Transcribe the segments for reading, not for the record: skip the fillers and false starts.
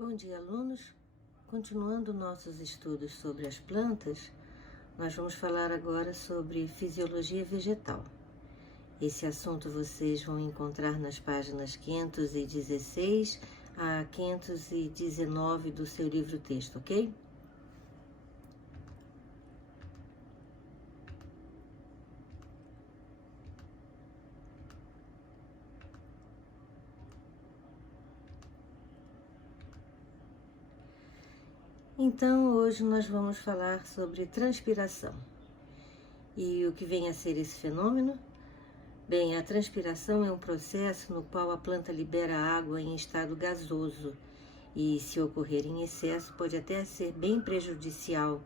Bom dia, alunos. Continuando nossos estudos sobre as plantas, nós vamos falar agora sobre fisiologia vegetal. Esse assunto vocês vão encontrar nas páginas 516 a 519 do seu livro-texto, ok? Então, hoje nós vamos falar sobre transpiração. E o que vem a ser esse fenômeno? Bem, a transpiração é um processo no qual a planta libera água em estado gasoso e, se ocorrer em excesso, pode até ser bem prejudicial.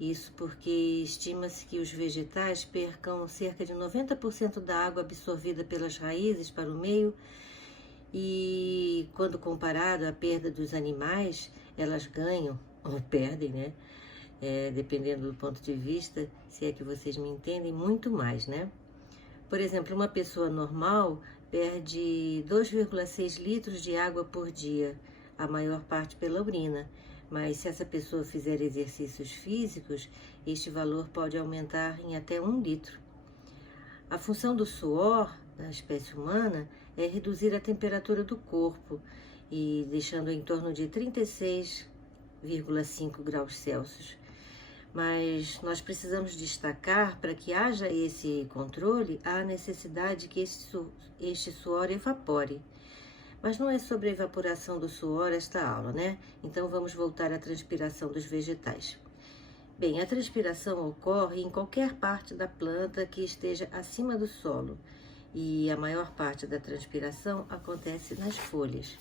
Isso porque estima-se que os vegetais percam cerca de 90% da água absorvida pelas raízes para o meio e, quando comparado à perda dos animais, elas ganham ou perdem, né? Dependendo do ponto de vista, se é que vocês me entendem, muito mais, né? Por exemplo, uma pessoa normal perde 2,6 litros de água por dia, a maior parte pela urina. Mas se essa pessoa fizer exercícios físicos, este valor pode aumentar em até 1 litro. A função do suor na espécie humana é reduzir a temperatura do corpo, e deixando em torno de 36,5 graus Celsius. Mas nós precisamos destacar, para que haja esse controle, a necessidade que este suor evapore. Mas não é sobre a evaporação do suor esta aula, né? Então vamos voltar à transpiração dos vegetais. Bem, a transpiração ocorre em qualquer parte da planta que esteja acima do solo, e a maior parte da transpiração acontece nas folhas.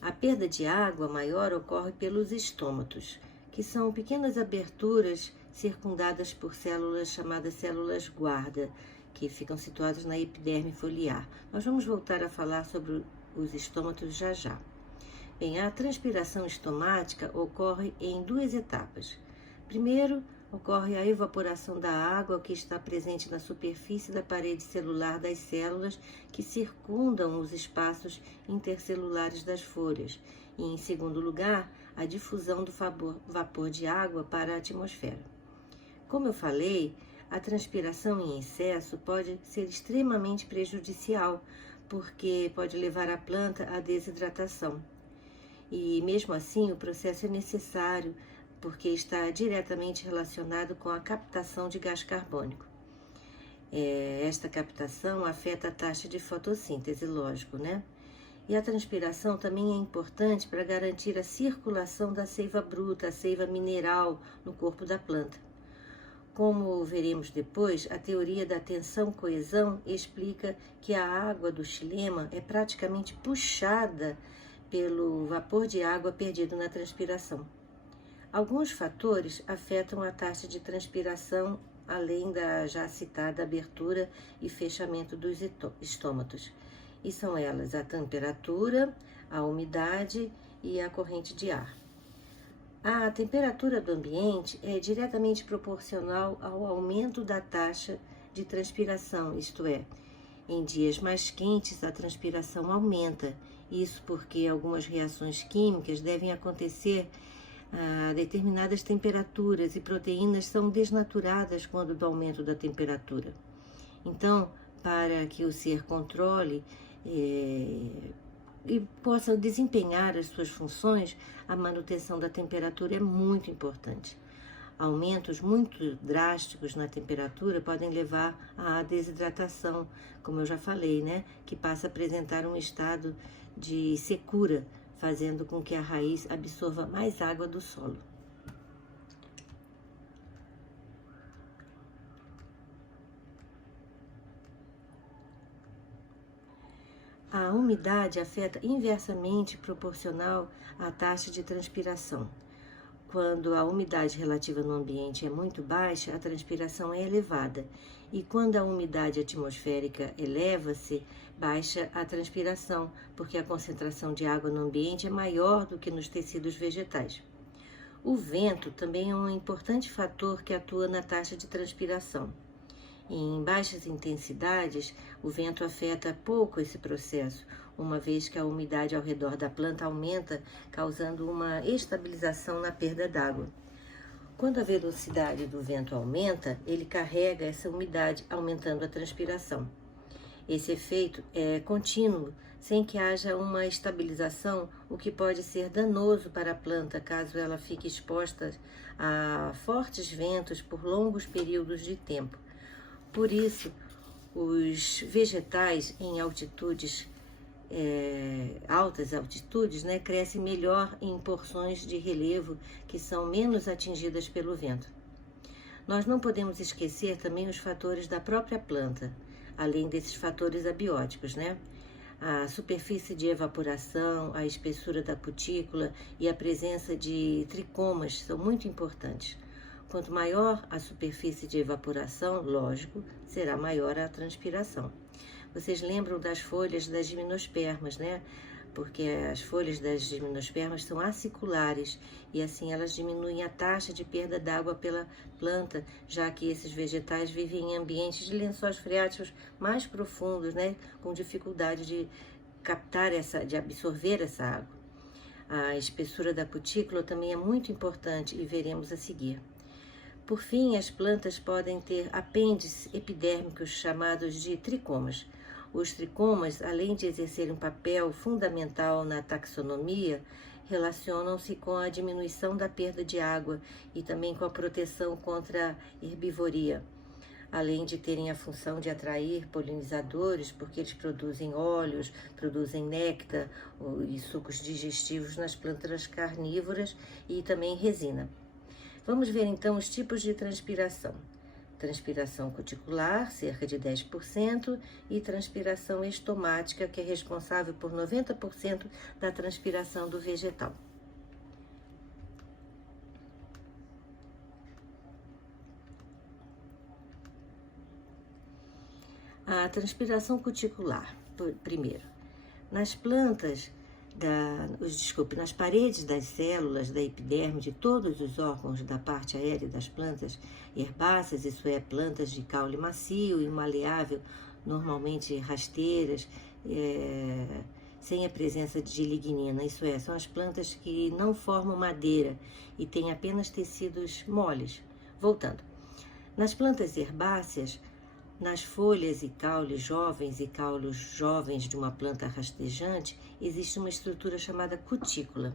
A perda de água maior ocorre pelos estômatos, que são pequenas aberturas circundadas por células chamadas células guarda, que ficam situadas na epiderme foliar. Nós vamos voltar a falar sobre os estômatos já já. Bem, a transpiração estomática ocorre em 2 etapas. Primeiro, ocorre a evaporação da água que está presente na superfície da parede celular das células que circundam os espaços intercelulares das folhas. E, em segundo lugar, a difusão do vapor de água para a atmosfera. Como eu falei, a transpiração em excesso pode ser extremamente prejudicial, porque pode levar a planta à desidratação. E, mesmo assim, o processo é necessário, porque está diretamente relacionado com a captação de gás carbônico. Esta captação afeta a taxa de fotossíntese, lógico, né? E a transpiração também é importante para garantir a circulação da seiva bruta, a seiva mineral no corpo da planta. Como veremos depois, a teoria da tensão-coesão explica que a água do xilema é praticamente puxada pelo vapor de água perdido na transpiração. Alguns fatores afetam a taxa de transpiração, além da já citada abertura e fechamento dos estômatos. E são elas a temperatura, a umidade e a corrente de ar. A temperatura do ambiente é diretamente proporcional ao aumento da taxa de transpiração, isto é, em dias mais quentes a transpiração aumenta. Isso porque algumas reações químicas devem acontecer a determinadas temperaturas e proteínas são desnaturadas quando do aumento da temperatura. Então, para que o ser controle e possa desempenhar as suas funções, a manutenção da temperatura é muito importante. Aumentos muito drásticos na temperatura podem levar à desidratação, como eu já falei, né? Que passa a apresentar um estado de secura, fazendo com que a raiz absorva mais água do solo. A umidade afeta inversamente proporcional à taxa de transpiração. Quando a umidade relativa no ambiente é muito baixa, a transpiração é elevada. E quando a umidade atmosférica eleva-se, baixa a transpiração, porque a concentração de água no ambiente é maior do que nos tecidos vegetais. O vento também é um importante fator que atua na taxa de transpiração. Em baixas intensidades, o vento afeta pouco esse processo, uma vez que a umidade ao redor da planta aumenta, causando uma estabilização na perda d'água. Quando a velocidade do vento aumenta, ele carrega essa umidade, aumentando a transpiração. Esse efeito é contínuo, sem que haja uma estabilização, o que pode ser danoso para a planta caso ela fique exposta a fortes ventos por longos períodos de tempo. Por isso, os vegetais em altas altitudes, crescem melhor em porções de relevo que são menos atingidas pelo vento. Nós não podemos esquecer também os fatores da própria planta, além desses fatores abióticos, A superfície de evaporação, a espessura da cutícula e a presença de tricomas são muito importantes. Quanto maior a superfície de evaporação, lógico, será maior a transpiração. Vocês lembram das folhas das gimnospermas, Porque as folhas das gimnospermas são aciculares e assim elas diminuem a taxa de perda d'água pela planta, já que esses vegetais vivem em ambientes de lençóis freáticos mais profundos, Com dificuldade de de absorver essa água. A espessura da cutícula também é muito importante e veremos a seguir. Por fim, as plantas podem ter apêndices epidérmicos chamados de tricomas. Os tricomas, além de exercerem um papel fundamental na taxonomia, relacionam-se com a diminuição da perda de água e também com a proteção contra a herbivoria, além de terem a função de atrair polinizadores, porque eles produzem óleos, produzem néctar e sucos digestivos nas plantas carnívoras e também resina. Vamos ver então os tipos de transpiração. Transpiração cuticular, cerca de 10%, e transpiração estomática, que é responsável por 90% da transpiração do vegetal. A transpiração cuticular, primeiro. Nas paredes das células da epiderme de todos os órgãos da parte aérea das plantas herbáceas, isso é, plantas de caule macio e maleável, normalmente rasteiras, sem a presença de lignina, isso é, são as plantas que não formam madeira e têm apenas tecidos moles. Voltando, nas plantas herbáceas, nas folhas e caules jovens de uma planta rastejante, existe uma estrutura chamada cutícula.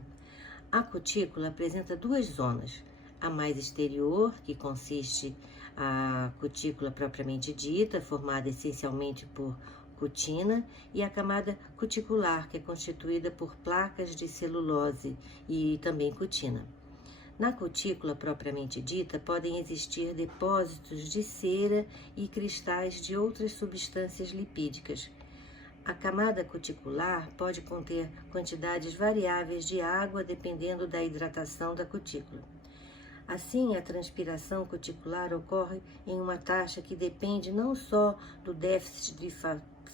A cutícula apresenta duas zonas. A mais exterior, que consiste a cutícula propriamente dita, formada essencialmente por cutina, e a camada cuticular, que é constituída por placas de celulose e também cutina. Na cutícula propriamente dita, podem existir depósitos de cera e cristais de outras substâncias lipídicas. A camada cuticular pode conter quantidades variáveis de água dependendo da hidratação da cutícula. Assim, a transpiração cuticular ocorre em uma taxa que depende não só do déficit de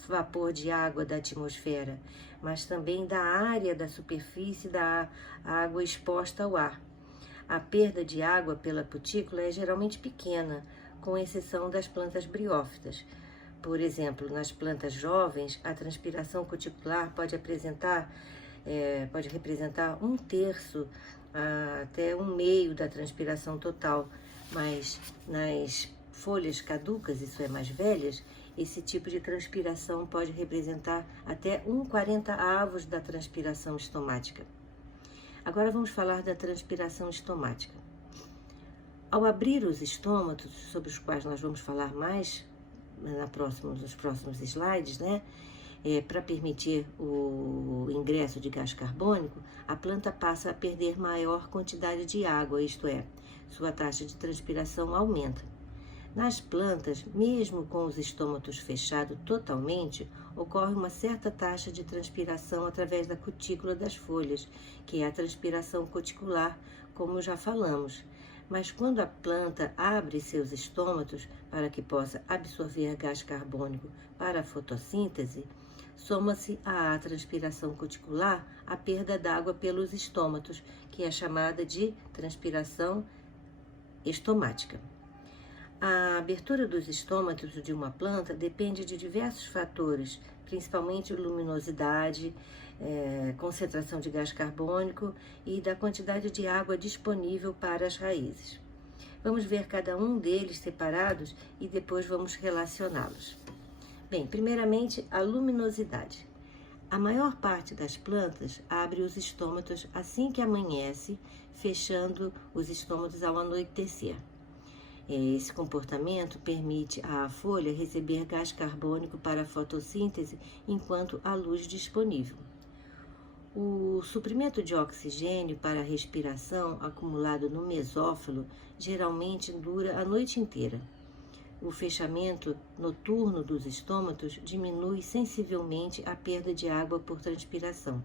vapor de água da atmosfera, mas também da área da superfície da água exposta ao ar. A perda de água pela cutícula é geralmente pequena, com exceção das plantas briófitas. Por exemplo, nas plantas jovens, a transpiração cuticular pode representar 1/3 até 1/2 da transpiração total, mas nas folhas caducas, isso é, mais velhas, esse tipo de transpiração pode representar até 1/40 da transpiração estomática. Agora vamos falar da transpiração estomática. Ao abrir os estômatos, sobre os quais nós vamos falar mais nos próximos slides, para permitir o ingresso de gás carbônico, a planta passa a perder maior quantidade de água, isto é, sua taxa de transpiração aumenta. Nas plantas, mesmo com os estômatos fechados totalmente, ocorre uma certa taxa de transpiração através da cutícula das folhas, que é a transpiração cuticular, como já falamos. Mas quando a planta abre seus estômatos para que possa absorver gás carbônico para a fotossíntese, soma-se à transpiração cuticular a perda d'água pelos estômatos, que é chamada de transpiração estomática. A abertura dos estômatos de uma planta depende de diversos fatores, principalmente luminosidade, concentração de gás carbônico e da quantidade de água disponível para as raízes. Vamos ver cada um deles separados e depois vamos relacioná-los. Bem, primeiramente, a luminosidade. A maior parte das plantas abre os estômatos assim que amanhece, fechando os estômatos ao anoitecer. Esse comportamento permite à folha receber gás carbônico para a fotossíntese enquanto há luz disponível. O suprimento de oxigênio para a respiração acumulado no mesófilo geralmente dura a noite inteira. O fechamento noturno dos estômatos diminui sensivelmente a perda de água por transpiração.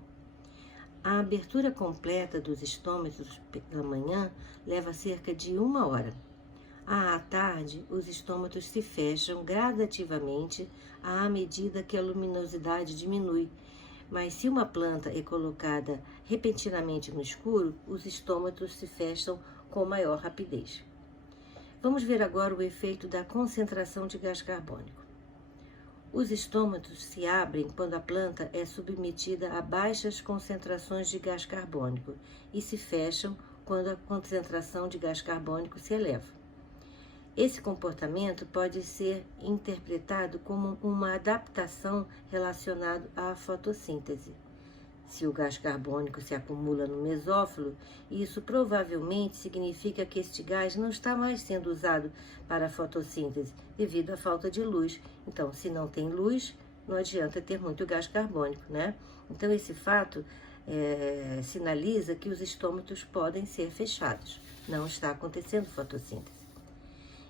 A abertura completa dos estômatos pela manhã leva cerca de 1 hora. À tarde, os estômatos se fecham gradativamente à medida que a luminosidade diminui, mas se uma planta é colocada repentinamente no escuro, os estômatos se fecham com maior rapidez. Vamos ver agora o efeito da concentração de gás carbônico. Os estômatos se abrem quando a planta é submetida a baixas concentrações de gás carbônico e se fecham quando a concentração de gás carbônico se eleva. Esse comportamento pode ser interpretado como uma adaptação relacionada à fotossíntese. Se o gás carbônico se acumula no mesófilo, isso provavelmente significa que este gás não está mais sendo usado para a fotossíntese devido à falta de luz. Então, se não tem luz, não adianta ter muito gás carbônico, né? Então, esse fato sinaliza que os estômatos podem ser fechados. Não está acontecendo fotossíntese.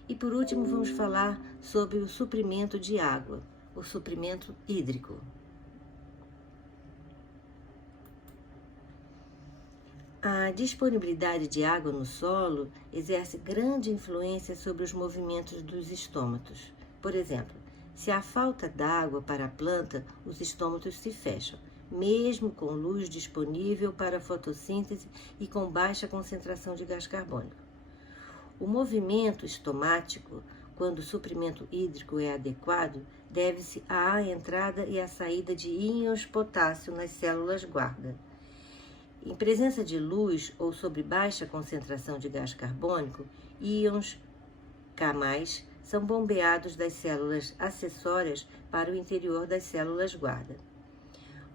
E por último, vamos falar sobre o suprimento de água, o suprimento hídrico. A disponibilidade de água no solo exerce grande influência sobre os movimentos dos estômatos. Por exemplo, se há falta d'água para a planta, os estômatos se fecham, mesmo com luz disponível para a fotossíntese e com baixa concentração de gás carbônico. O movimento estomático, quando o suprimento hídrico é adequado, deve-se à entrada e à saída de íons potássio nas células guarda. Em presença de luz ou sob baixa concentração de gás carbônico, íons K+, são bombeados das células acessórias para o interior das células guarda.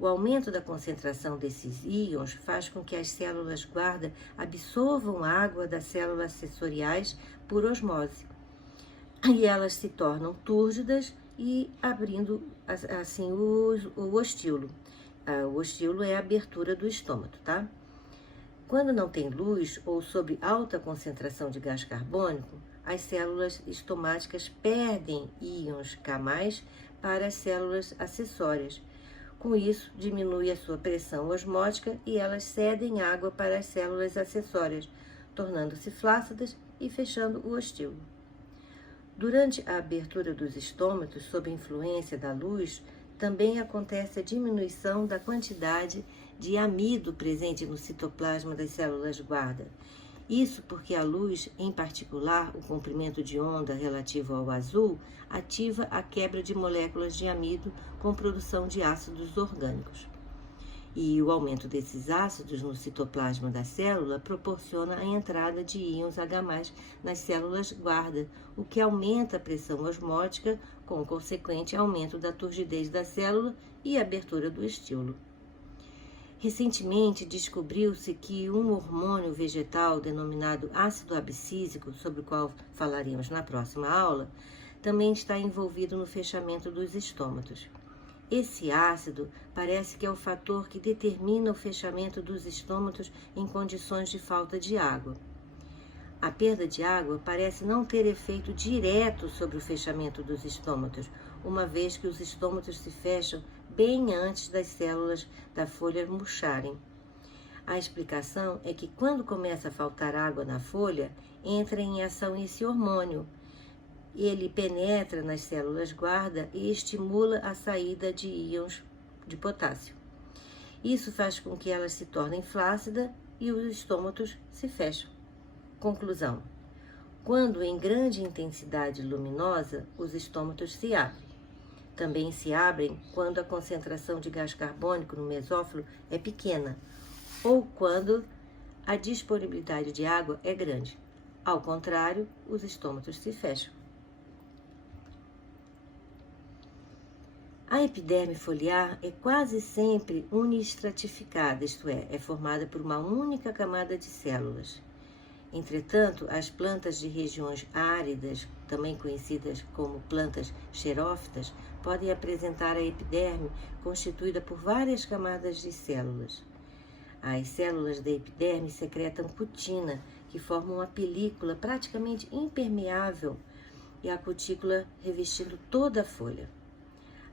O aumento da concentração desses íons faz com que as células guarda absorvam água das células sensoriais por osmose. E elas se tornam túrgidas e abrindo assim o ostilo. O ostilo é a abertura do estômago, tá? Quando não tem luz ou sob alta concentração de gás carbônico, as células estomáticas perdem íons K+, para as células acessórias. Com isso, diminui a sua pressão osmótica e elas cedem água para as células acessórias, tornando-se flácidas e fechando o ostilo. Durante a abertura dos estômatos, sob influência da luz, também acontece a diminuição da quantidade de amido presente no citoplasma das células guarda. Isso porque a luz, em particular o comprimento de onda relativo ao azul, ativa a quebra de moléculas de amido com produção de ácidos orgânicos. E o aumento desses ácidos no citoplasma da célula proporciona a entrada de íons H+, nas células guarda, o que aumenta a pressão osmótica, com consequente aumento da turgidez da célula e abertura do estilo. Recentemente, descobriu-se que um hormônio vegetal denominado ácido abscísico, sobre o qual falaremos na próxima aula, também está envolvido no fechamento dos estômatos. Esse ácido parece que é o fator que determina o fechamento dos estômatos em condições de falta de água. A perda de água parece não ter efeito direto sobre o fechamento dos estômatos, uma vez que os estômatos se fecham bem antes das células da folha murcharem. A explicação é que quando começa a faltar água na folha, entra em ação esse hormônio. Ele penetra nas células guarda e estimula a saída de íons de potássio. Isso faz com que elas se tornem flácidas e os estômatos se fecham. Conclusão: Quando em grande intensidade luminosa, os estômatos se abrem. Também se abrem quando a concentração de gás carbônico no mesófilo é pequena ou quando a disponibilidade de água é grande. Ao contrário, os estômatos se fecham. A epiderme foliar é quase sempre unistratificada, isto é formada por uma única camada de células. Entretanto, as plantas de regiões áridas, também conhecidas como plantas xerófitas, podem apresentar a epiderme constituída por várias camadas de células. As células da epiderme secretam cutina, que forma uma película praticamente impermeável e a cutícula revestindo toda a folha.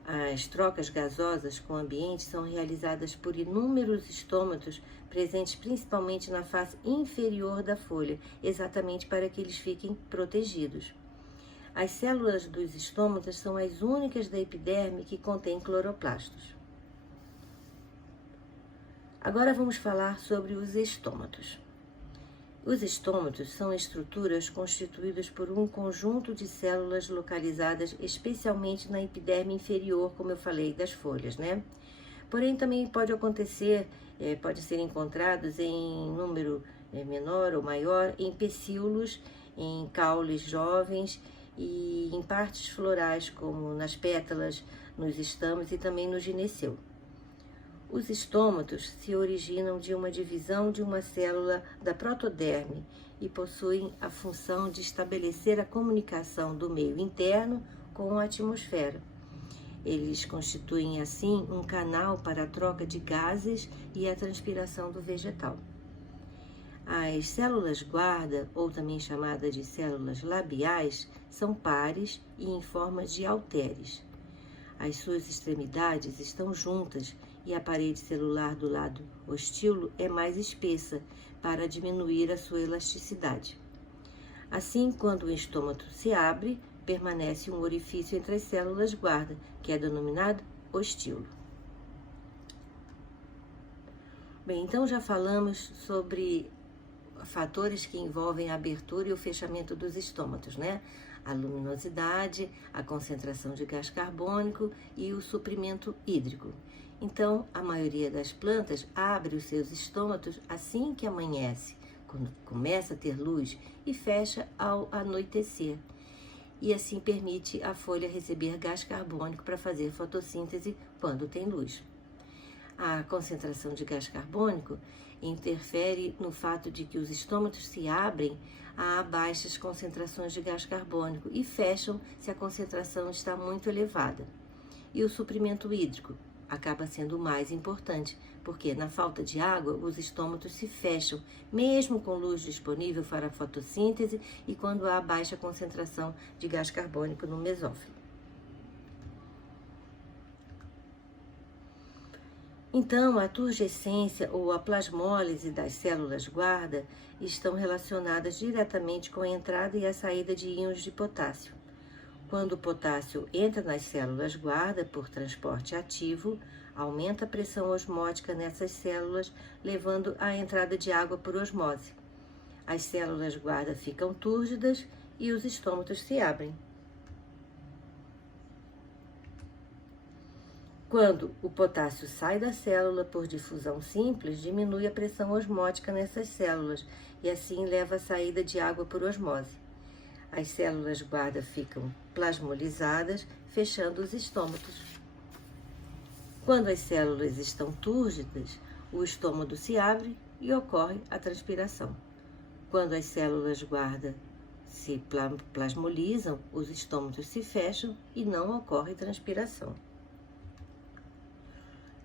As trocas gasosas com o ambiente são realizadas por inúmeros estômatos presentes principalmente na face inferior da folha, exatamente para que eles fiquem protegidos. As células dos estômatos são as únicas da epiderme que contêm cloroplastos. Agora vamos falar sobre os estômatos. Os estômatos são estruturas constituídas por um conjunto de células localizadas especialmente na epiderme inferior, como eu falei, das folhas, né? Porém, também pode acontecer, pode ser encontrados em número menor ou maior em pecíolos, em caules jovens e em partes florais, como nas pétalas, nos estames e também no gineceu. Os estômatos se originam de uma divisão de uma célula da protoderme e possuem a função de estabelecer a comunicação do meio interno com a atmosfera. Eles constituem, assim, um canal para a troca de gases e a transpiração do vegetal. As células guarda, ou também chamadas de células labiais, são pares e em forma de halteres. As suas extremidades estão juntas e a parede celular do lado ostíolo é mais espessa para diminuir a sua elasticidade. Assim, quando o estômago se abre, permanece um orifício entre as células guarda, que é denominado ostíolo. Bem, então já falamos sobre fatores que envolvem a abertura e o fechamento dos estômatos, né? A luminosidade, a concentração de gás carbônico e o suprimento hídrico. Então, a maioria das plantas abre os seus estômatos assim que amanhece, quando começa a ter luz, e fecha ao anoitecer. E assim permite a folha receber gás carbônico para fazer fotossíntese quando tem luz. A concentração de gás carbônico interfere no fato de que os estômatos se abrem a baixas concentrações de gás carbônico e fecham se a concentração está muito elevada. E o suprimento hídrico acaba sendo o mais importante, porque na falta de água os estômatos se fecham, mesmo com luz disponível para a fotossíntese e quando há baixa concentração de gás carbônico no mesófilo. Então, a turgescência ou a plasmólise das células guarda estão relacionadas diretamente com a entrada e a saída de íons de potássio. Quando o potássio entra nas células guarda por transporte ativo, aumenta a pressão osmótica nessas células, levando à entrada de água por osmose. As células guarda ficam túrgidas e os estômatos se abrem. Quando o potássio sai da célula por difusão simples, diminui a pressão osmótica nessas células e assim leva à saída de água por osmose. As células guarda ficam plasmolizadas, fechando os estômatos. Quando as células estão túrgidas, o estômago se abre e ocorre a transpiração. Quando as células guarda se plasmolizam, os estômatos se fecham e não ocorre transpiração.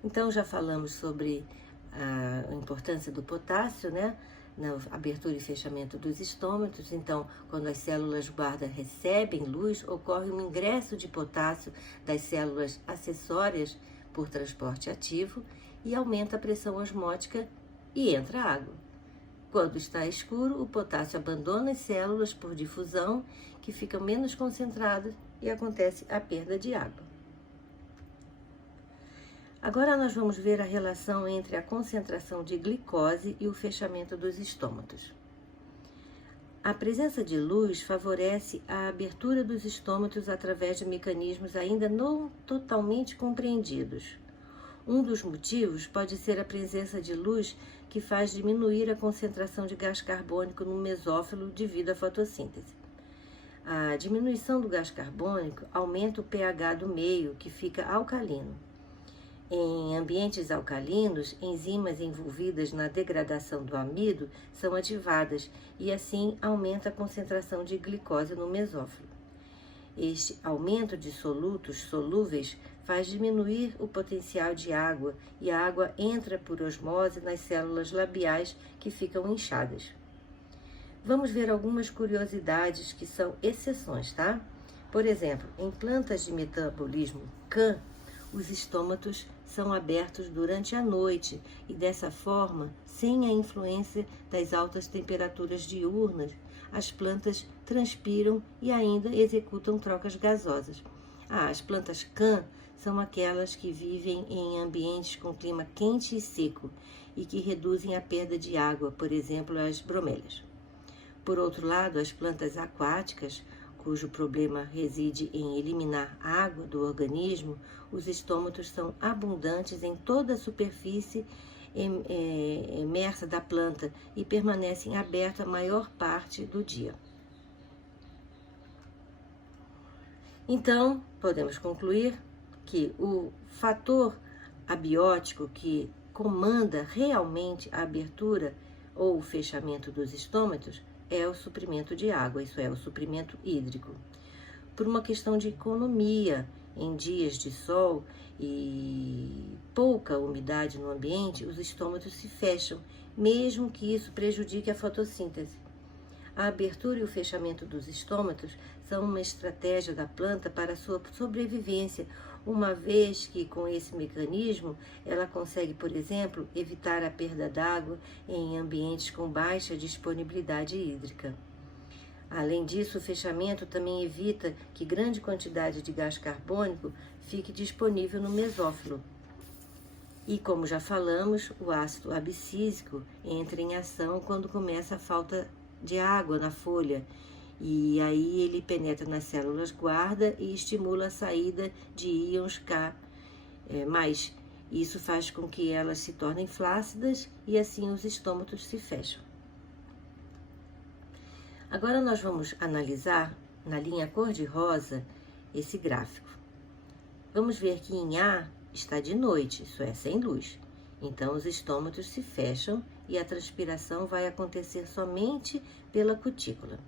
Então, já falamos sobre a importância do potássio, né? Na abertura e fechamento dos estômatos. Então, quando as células guarda recebem luz, ocorre um ingresso de potássio das células acessórias por transporte ativo e aumenta a pressão osmótica e entra água. Quando está escuro, o potássio abandona as células por difusão, que ficam menos concentradas e acontece a perda de água. Agora nós vamos ver a relação entre a concentração de glicose e o fechamento dos estômatos. A presença de luz favorece a abertura dos estômatos através de mecanismos ainda não totalmente compreendidos. Um dos motivos pode ser a presença de luz que faz diminuir a concentração de gás carbônico no mesófilo devido à fotossíntese. A diminuição do gás carbônico aumenta o pH do meio, que fica alcalino. Em ambientes alcalinos, enzimas envolvidas na degradação do amido são ativadas e assim aumenta a concentração de glicose no mesófilo. Este aumento de solutos solúveis faz diminuir o potencial de água e a água entra por osmose nas células labiais que ficam inchadas. Vamos ver algumas curiosidades que são exceções, tá? Por exemplo, em plantas de metabolismo CAN, os estômatos são abertos durante a noite e, dessa forma, sem a influência das altas temperaturas diurnas, as plantas transpiram e ainda executam trocas gasosas. As plantas CAN são aquelas que vivem em ambientes com clima quente e seco e que reduzem a perda de água, por exemplo, as bromélias. Por outro lado, as plantas aquáticas, cujo problema reside em eliminar água do organismo, os estômatos são abundantes em toda a superfície emersa da planta e permanecem abertos a maior parte do dia. Então, podemos concluir que o fator abiótico que comanda realmente a abertura ou o fechamento dos estômatos é o suprimento de água, isso é, o suprimento hídrico. Por uma questão de economia, em dias de sol e pouca umidade no ambiente, os estômatos se fecham, mesmo que isso prejudique a fotossíntese. A abertura e o fechamento dos estômatos são uma estratégia da planta para sua sobrevivência, uma vez que, com esse mecanismo, ela consegue, por exemplo, evitar a perda d'água em ambientes com baixa disponibilidade hídrica. Além disso, o fechamento também evita que grande quantidade de gás carbônico fique disponível no mesófilo. E, como já falamos, o ácido abscísico entra em ação quando começa a falta de água na folha, e aí ele penetra nas células guarda e estimula a saída de íons K+. Isso faz com que elas se tornem flácidas e assim os estômatos se fecham. Agora nós vamos analisar na linha cor-de-rosa esse gráfico. Vamos ver que em A está de noite, isso é, sem luz. Então os estômatos se fecham e a transpiração vai acontecer somente pela cutícula.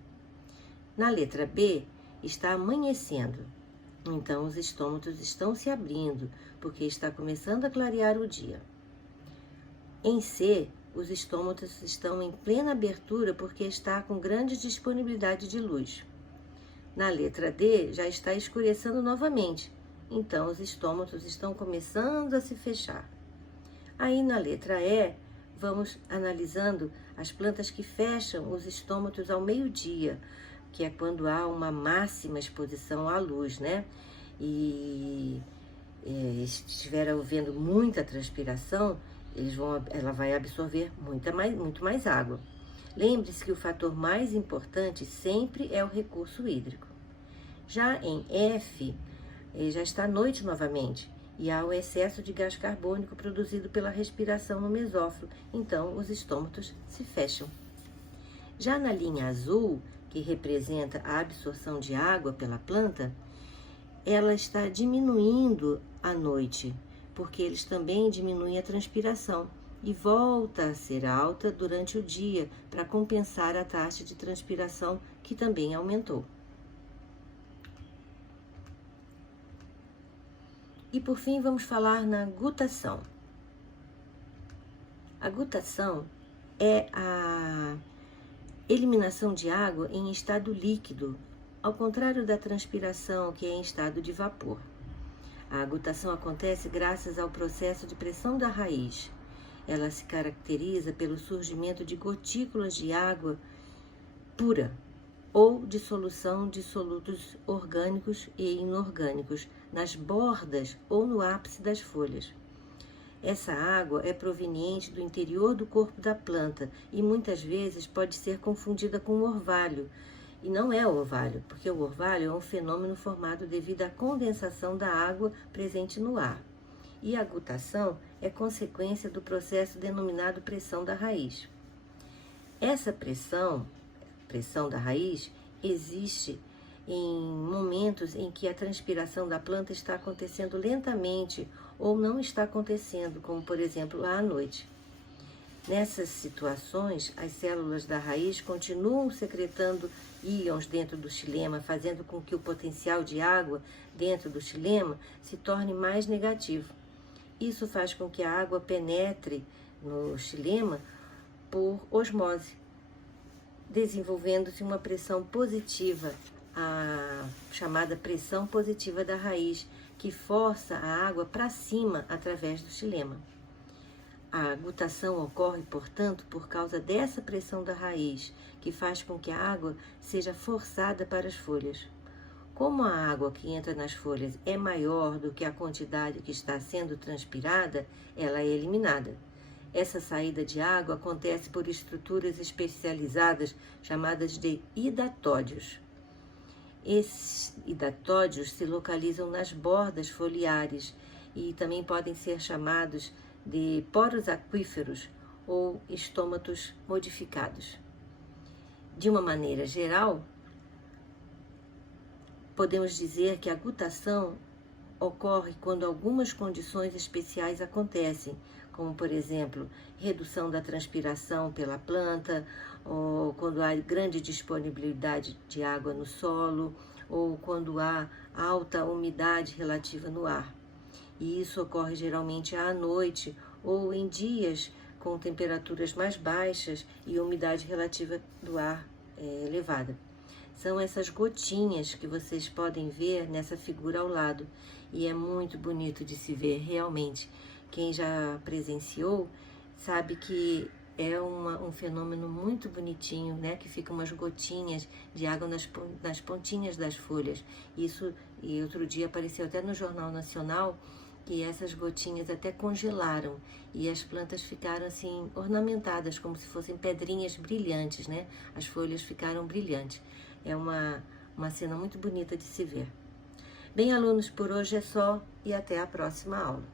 Na letra B está amanhecendo, então os estômatos estão se abrindo, porque está começando a clarear o dia. Em C, os estômatos estão em plena abertura porque está com grande disponibilidade de luz. Na letra D já está escurecendo novamente, então os estômatos estão começando a se fechar. Aí na letra E, vamos analisando as plantas que fecham os estômatos ao meio-dia, que é quando há uma máxima exposição à luz, né? E estiver havendo muita transpiração, ela vai absorver muito mais água. Lembre-se que o fator mais importante sempre é o recurso hídrico. Já em F, já está noite novamente e há o excesso de gás carbônico produzido pela respiração no mesófilo, então os estômatos se fecham. Já na linha azul, que representa a absorção de água pela planta, ela está diminuindo à noite, porque eles também diminuem a transpiração e volta a ser alta durante o dia para compensar a taxa de transpiração que também aumentou. E por fim vamos falar na gutação. A gutação é a eliminação de água em estado líquido, ao contrário da transpiração, que é em estado de vapor. A gutação acontece graças ao processo de pressão da raiz. Ela se caracteriza pelo surgimento de gotículas de água pura ou de solução de solutos orgânicos e inorgânicos nas bordas ou no ápice das folhas. Essa água é proveniente do interior do corpo da planta e muitas vezes pode ser confundida com o orvalho. E não é o orvalho, porque o orvalho é um fenômeno formado devido à condensação da água presente no ar. E a gutação é consequência do processo denominado pressão da raiz. Essa pressão da raiz, existe em momentos em que a transpiração da planta está acontecendo lentamente ou não está acontecendo, como por exemplo à noite. Nessas situações, as células da raiz continuam secretando íons dentro do xilema, fazendo com que o potencial de água dentro do xilema se torne mais negativo. Isso faz com que a água penetre no xilema por osmose, desenvolvendo-se uma pressão positiva, a chamada pressão positiva da raiz, que força a água para cima através do xilema. A gutação ocorre, portanto, por causa dessa pressão da raiz, que faz com que a água seja forçada para as folhas. Como a água que entra nas folhas é maior do que a quantidade que está sendo transpirada, ela é eliminada. Essa saída de água acontece por estruturas especializadas chamadas de hidatódios. Esses hidatódios se localizam nas bordas foliares e também podem ser chamados de poros aquíferos ou estômatos modificados. De uma maneira geral, podemos dizer que a gutação ocorre quando algumas condições especiais acontecem, como por exemplo, redução da transpiração pela planta, ou quando há grande disponibilidade de água no solo, ou quando há alta umidade relativa no ar. E isso ocorre geralmente à noite ou em dias com temperaturas mais baixas e umidade relativa do ar elevada. São essas gotinhas que vocês podem ver nessa figura ao lado. E é muito bonito de se ver, realmente. Quem já presenciou sabe que é um fenômeno muito bonitinho, né? Que ficam umas gotinhas de água nas pontinhas das folhas. Isso, e outro dia apareceu até no Jornal Nacional, que essas gotinhas até congelaram e as plantas ficaram assim ornamentadas, como se fossem pedrinhas brilhantes, né? As folhas ficaram brilhantes. É uma cena muito bonita de se ver. Bem, alunos, por hoje é só e até a próxima aula.